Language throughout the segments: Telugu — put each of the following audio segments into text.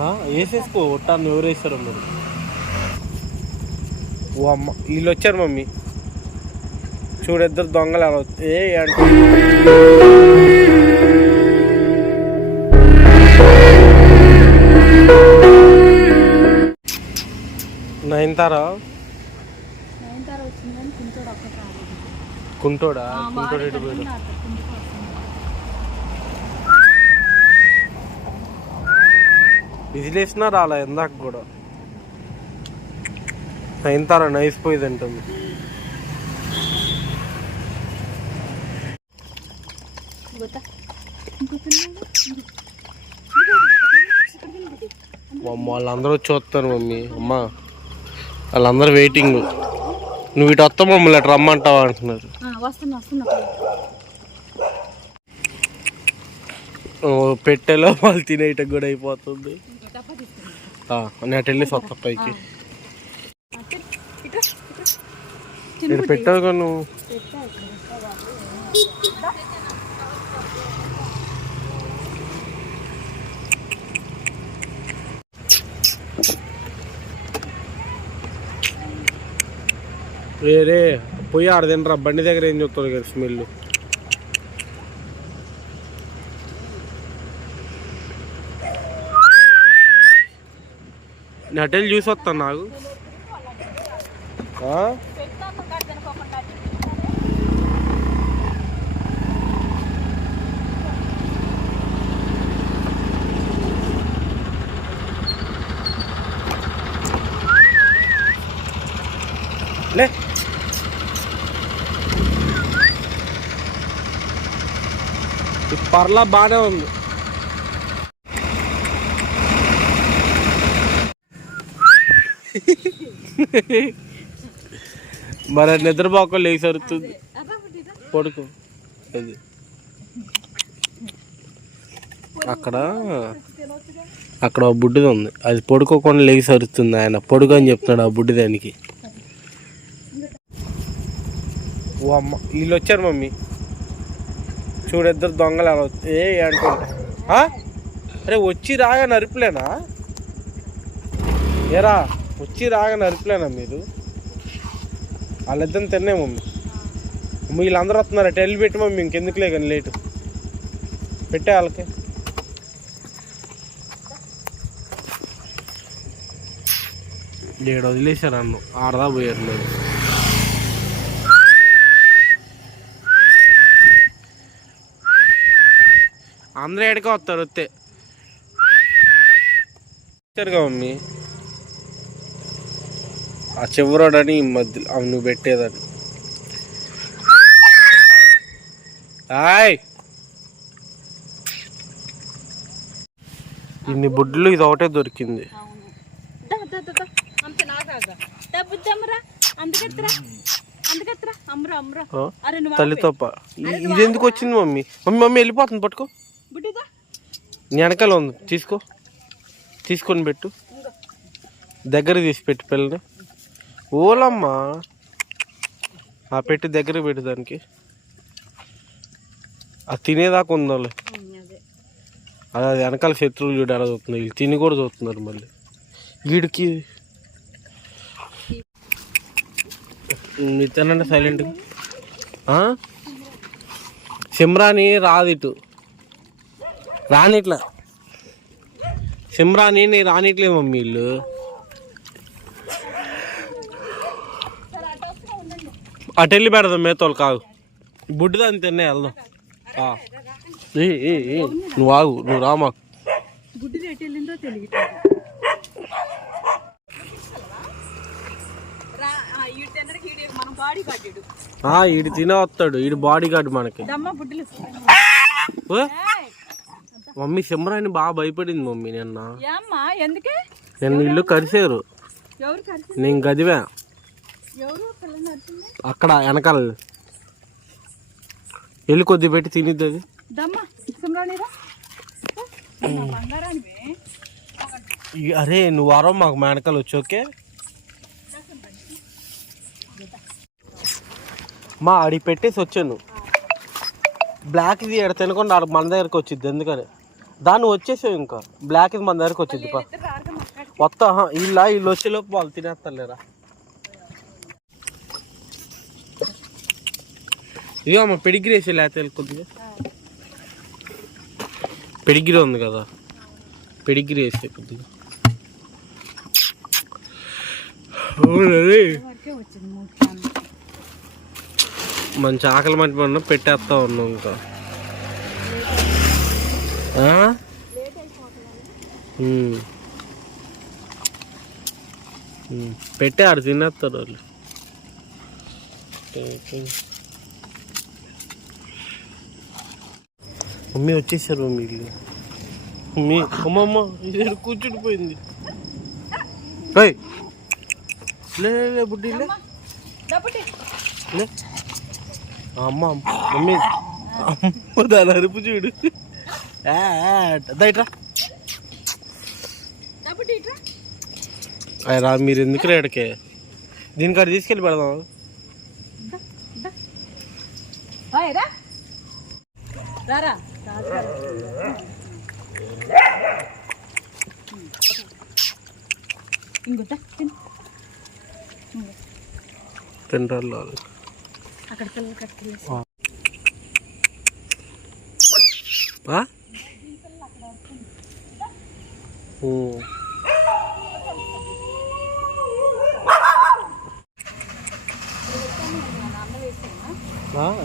ఆ, వేసేసుకో ఒట్టాన్ని ఎవరు వేస్తారో మీరు ఓ అమ్మ వీళ్ళు వచ్చారు మమ్మీ. చూడు ఇద్దరు దొంగలు అలా ఏ అంటే నయనతారా? కుంటోడు కుంటోడా విజిలేసినా రాలా ఇందాక కూడా. నయనతారా నైస్ పిల్లోడు. అమ్మ వాళ్ళందరూ చూస్తారు మమ్మీ. అమ్మ వాళ్ళందరూ వెయిటింగ్ నువ్వు ఇటు వస్తా మమ్మల్ని రమ్మంటావా అంటున్నారు ఆ, వస్తున్నా వస్తున్నా ఓ, పెట్టెలో వాళ్ళు తినేయటం కూడా అయిపోతుంది. నేను వెళ్ళి సొత్త పైకి. ఇక్కడ పెట్టావు కదా నువ్వు. వేరే పోయి ఆడ తినరా. బండి దగ్గర ఏం చూస్తారు కదా స్మెల్ నటెల్ చూసి వస్తాను నాకు. లే. పర్లా బాగానే ఉంది. మరి నిద్రపోక లేచి సరుతుంది పడుకో. అది. అక్కడ అక్కడ ఒక బుడ్డిది ఉంది. అది పడుకోకుండా లేచి సరుతుంది ఆయన. పడుకో అని చెప్తున్నాడు ఆ బుడ్డి దానికి. ఓ అమ్మ వీళ్ళు వచ్చారు మమ్మీ. చూడు ఇద్దరు దొంగలు అలా వచ్చి- ఏ ఆ? అరే వచ్చి రాగా నరుపులేనా ఏరా? వచ్చి రాగా నరుపులేనా మీరు? వాళ్ళిద్దరిని తిన్నే మమ్మీ. వీళ్ళందరూ వస్తున్నారు టెల్ పెట్టి మమ్మీ ఇంకెందుకులే కానీ లేటు. పెట్టే వాళ్ళకి. ఏడు వదిలేశారు అన్ను ఆడదా పోయారు లేదు అందరూ ఎడక వస్తారు వస్తే. మమ్మీ. ఆ చివరోడని ఈ మధ్యలో అవి నువ్వు పెట్టేదని హాయ్ ఇన్ని బుడ్లు ఇది ఒకటే దొరికింది. తల్లితోప ఇది ఎందుకు వచ్చింది మమ్మీ? మమ్మీ మమ్మీ వెళ్ళిపోతుంది పట్టుకో. వెనకాల ఉంది. తీసుకో. తీసుకొని పెట్టు. దగ్గర తీసి పెట్టు పిల్లని. ఓలమ్మా. ఆ పెట్టి దగ్గర పెట్టు దానికి. అది తినేదాకా ఉందాలే. అదే. అది వెనకాల శత్రువులు చూడు ఎలా చూస్తున్నారు వీళ్ళు తిని కూడా చూస్తున్నారు మళ్ళీ. వీడికి తినండి సైలెంట్గా సిమ్రాని రాదు ఇటు. రానిట్లా. సిమ్రాని నీ రానిట్లేదు మమ్మీ వీళ్ళు. అటు వెళ్ళి పెడదాం మేతోళ్ళు కాదు. బుడ్డిదాన్ని తిన్నే వెళ్దాం. నువ్వు ఆగు నువ్వు రా మాకు. గుడ్డి రేటు వెళ్ళిందో తెలియదు రా ఈడు తినే వస్తాడు ఈడు బాడీ గార్డ్ మనకి. మమ్మీ సిమ్రాని బాగా భయపడింది మమ్మీ నిన్న. నిన్న ఇల్లు కరిసారు. నేను గదివా. అక్కడ వెనకాల. వెళ్ళి కొద్ది పెట్టి తినిద్ది అది. అరే నువ్వు వారం మాకు మా వెనకాల వచ్చి ఓకే? మా ఆడికి పెట్టేసి వచ్చాను. బ్లాక్ ఇది ఎక్కడ తినకుండా ఆడ మన దగ్గరకు వచ్చింది ఎందుకని? దాన్ని వచ్చేసావు ఇంకా. బ్లాక్ ఇది మన దగ్గరకు వచ్చింది పా. మొత్తం ఆహా, వీళ్ళ వచ్చేలోపు వాళ్ళు తినేస్తారులేరా. ఇదిగో అమ్మ పెడిగిరి వేసే లేకపోతే కొద్దిగా. పెడిగిరి ఉంది కదా. పెడిగిరి వేసే కొద్దిగా మంచి ఆకలి మంచి పడిన పెట్టేస్తా ఉన్నాం ఇంకా. ఆ? పెట్టే ఆడు తినేస్తారు వాళ్ళు. మమ్మీ వచ్చేసారు మమ్మీ వీళ్ళు మమ్మీ అమ్మమ్మ ఇది కూర్చుండిపోయింది లే బుడ్డి లే. అమ్మ మమ్మీ. అమ్మ దాని అరుపు చూడు. ఆ, అయ్యరా మీరు ఎందుకు రేడకే దీనికి అక్కడ తీసుకెళ్ళి పెడదాం. రారా తింటారు. అక్కడ పిల్లలు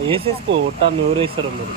వేసేసుకో ఒట్టా ఎవరు మరి